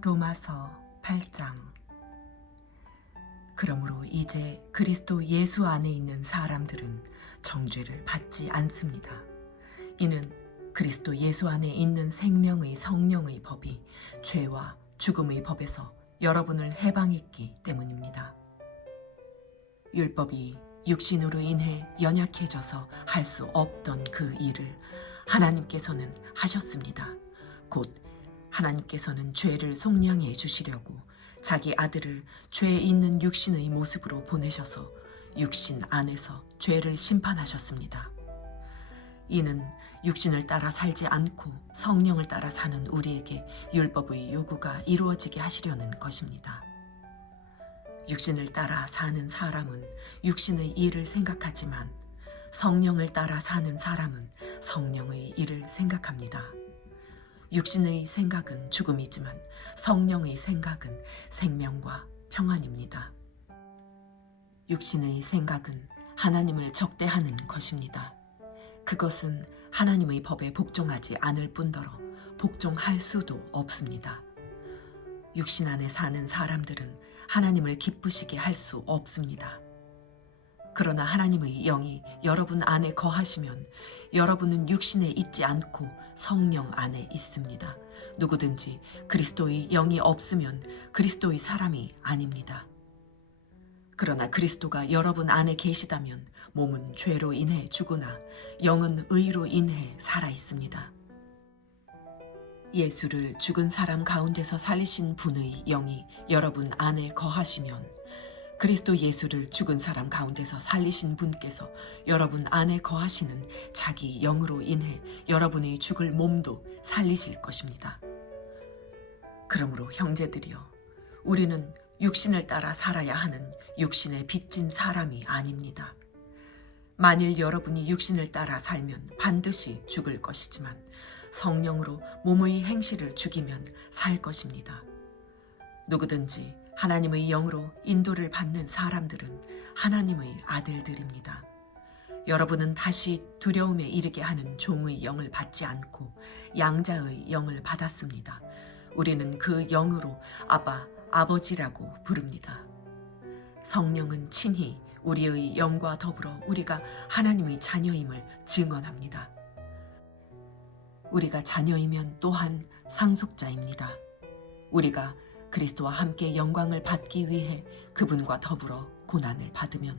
로마서 8장. 그러므로 이제 그리스도 예수 안에 있는 사람들은 정죄를 받지 않습니다. 이는 그리스도 예수 안에 있는 생명의 성령의 법이 죄와 죽음의 법에서 여러분을 해방했기 때문입니다. 율법이 육신으로 인해 연약해져서 할 수 없던 그 일을 하나님께서는 하셨습니다. 곧 하나님께서는 죄를 속량해 주시려고 자기 아들을 죄 있는 육신의 모습으로 보내셔서 육신 안에서 죄를 심판하셨습니다. 이는 육신을 따라 살지 않고 성령을 따라 사는 우리에게 율법의 요구가 이루어지게 하시려는 것입니다. 육신을 따라 사는 사람은 육신의 일을 생각하지만 성령을 따라 사는 사람은 성령의 일을 생각합니다. 육신의 생각은 죽음이지만 성령의 생각은 생명과 평안입니다. 육신의 생각은 하나님을 적대하는 것입니다. 그것은 하나님의 법에 복종하지 않을 뿐더러 복종할 수도 없습니다. 육신 안에 사는 사람들은 하나님을 기쁘시게 할 수 없습니다. 그러나 하나님의 영이 여러분 안에 거하시면 여러분은 육신에 있지 않고 성령 안에 있습니다. 누구든지 그리스도의 영이 없으면 그리스도의 사람이 아닙니다. 그러나 그리스도가 여러분 안에 계시다면 몸은 죄로 인해 죽으나 영은 의로 인해 살아 있습니다. 예수를 죽은 사람 가운데서 살리신 분의 영이 여러분 안에 거하시면 그리스도 예수를 죽은 사람 가운데서 살리신 분께서 여러분 안에 거하시는 자기 영으로 인해 여러분의 죽을 몸도 살리실 것입니다. 그러므로 형제들이여, 우리는 육신을 따라 살아야 하는 육신에 빚진 사람이 아닙니다. 만일 여러분이 육신을 따라 살면 반드시 죽을 것이지만 성령으로 몸의 행실을 죽이면 살 것입니다. 누구든지 하나님의 영으로 인도를 받는 사람들은 하나님의 아들들입니다. 여러분은 다시 두려움에 이르게 하는 종의 영을 받지 않고 양자의 영을 받았습니다. 우리는 그 영으로 아바, 아버지라고 부릅니다. 성령은 친히 우리의 영과 더불어 우리가 하나님의 자녀임을 증언합니다. 우리가 자녀이면 또한 상속자입니다. 우리가 그리스도와 함께 영광을 받기 위해 그분과 더불어 고난을 받으면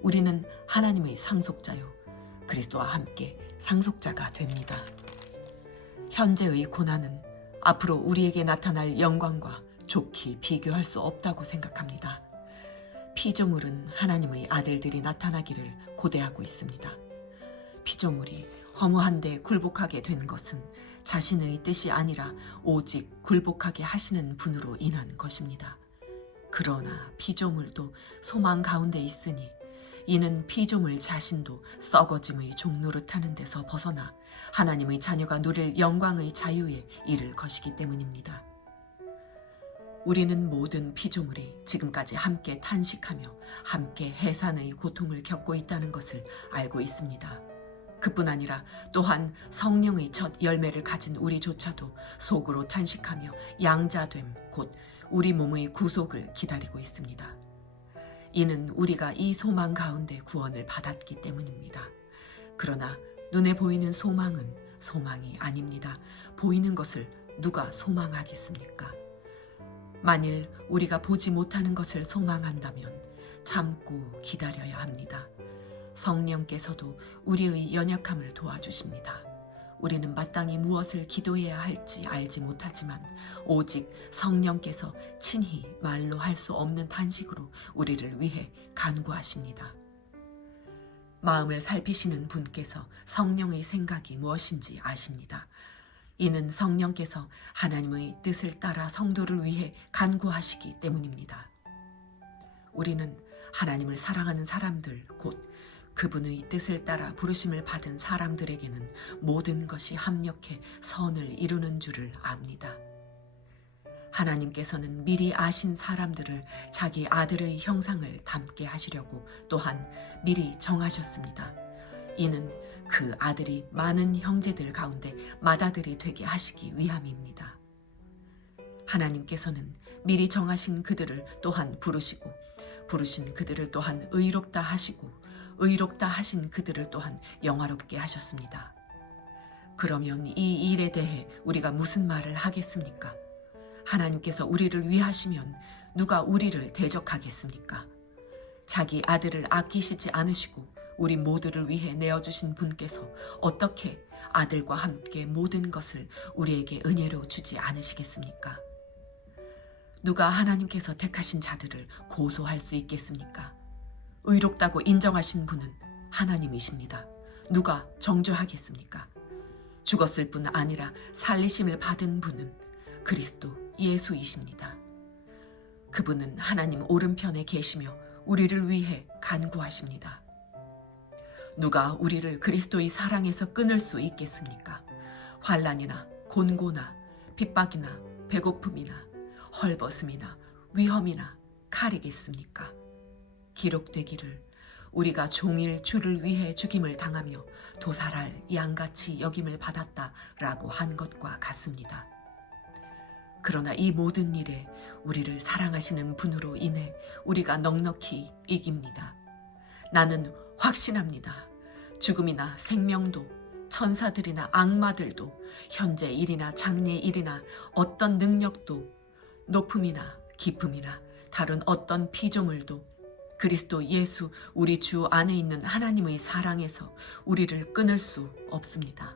우리는 하나님의 상속자요 그리스도와 함께 상속자가 됩니다. 현재의 고난은 앞으로 우리에게 나타날 영광과 좋게 비교할 수 없다고 생각합니다. 피조물은 하나님의 아들들이 나타나기를 고대하고 있습니다. 피조물이 허무한데 굴복하게 된 것은 자신의 뜻이 아니라 오직 굴복하게 하시는 분으로 인한 것입니다. 그러나 피조물도 소망 가운데 있으니 이는 피조물 자신도 썩어짐의 종노릇하는 데서 벗어나 하나님의 자녀가 누릴 영광의 자유에 이를 것이기 때문입니다. 우리는 모든 피조물이 지금까지 함께 탄식하며 함께 해산의 고통을 겪고 있다는 것을 알고 있습니다. 그뿐 아니라 또한 성령의 첫 열매를 가진 우리조차도 속으로 탄식하며 양자됨 곧 우리 몸의 구속을 기다리고 있습니다. 이는 우리가 이 소망 가운데 구원을 받았기 때문입니다. 그러나 눈에 보이는 소망은 소망이 아닙니다. 보이는 것을 누가 소망하겠습니까? 만일 우리가 보지 못하는 것을 소망한다면 참고 기다려야 합니다. 성령께서도 우리의 연약함을 도와주십니다. 우리는 마땅히 무엇을 기도해야 할지 알지 못하지만 오직 성령께서 친히 말로 할 수 없는 탄식으로 우리를 위해 간구하십니다. 마음을 살피시는 분께서 성령의 생각이 무엇인지 아십니다. 이는 성령께서 하나님의 뜻을 따라 성도를 위해 간구하시기 때문입니다. 우리는 하나님을 사랑하는 사람들 곧 그분의 뜻을 따라 부르심을 받은 사람들에게는 모든 것이 합력해 선을 이루는 줄을 압니다. 하나님께서는 미리 아신 사람들을 자기 아들의 형상을 닮게 하시려고 또한 미리 정하셨습니다. 이는 그 아들이 많은 형제들 가운데 맏아들이 되게 하시기 위함입니다. 하나님께서는 미리 정하신 그들을 또한 부르시고 부르신 그들을 또한 의롭다 하시고 의롭다 하신 그들을 또한 영화롭게 하셨습니다. 그러면 이 일에 대해 우리가 무슨 말을 하겠습니까? 하나님께서 우리를 위하시면 누가 우리를 대적하겠습니까? 자기 아들을 아끼시지 않으시고 우리 모두를 위해 내어주신 분께서 어떻게 아들과 함께 모든 것을 우리에게 은혜로 주지 않으시겠습니까? 누가 하나님께서 택하신 자들을 고소할 수 있겠습니까? 의롭다고 인정하신 분은 하나님이십니다. 누가 정죄하겠습니까? 죽었을 뿐 아니라 살리심을 받은 분은 그리스도 예수이십니다. 그분은 하나님 오른편에 계시며 우리를 위해 간구하십니다. 누가 우리를 그리스도의 사랑에서 끊을 수 있겠습니까? 환난이나 곤고나 핍박이나 배고픔이나 헐벗음이나 위험이나 칼이겠습니까? 기록되기를 우리가 종일 주를 위해 죽임을 당하며 도살할 양같이 여김을 받았다라고 한 것과 같습니다. 그러나 이 모든 일에 우리를 사랑하시는 분으로 인해 우리가 넉넉히 이깁니다. 나는 확신합니다. 죽음이나 생명도 천사들이나 악마들도 현재 일이나 장래 일이나 어떤 능력도 높음이나 깊음이나 다른 어떤 피조물도 그리스도 예수 우리 주 안에 있는 하나님의 사랑에서 우리를 끊을 수 없습니다.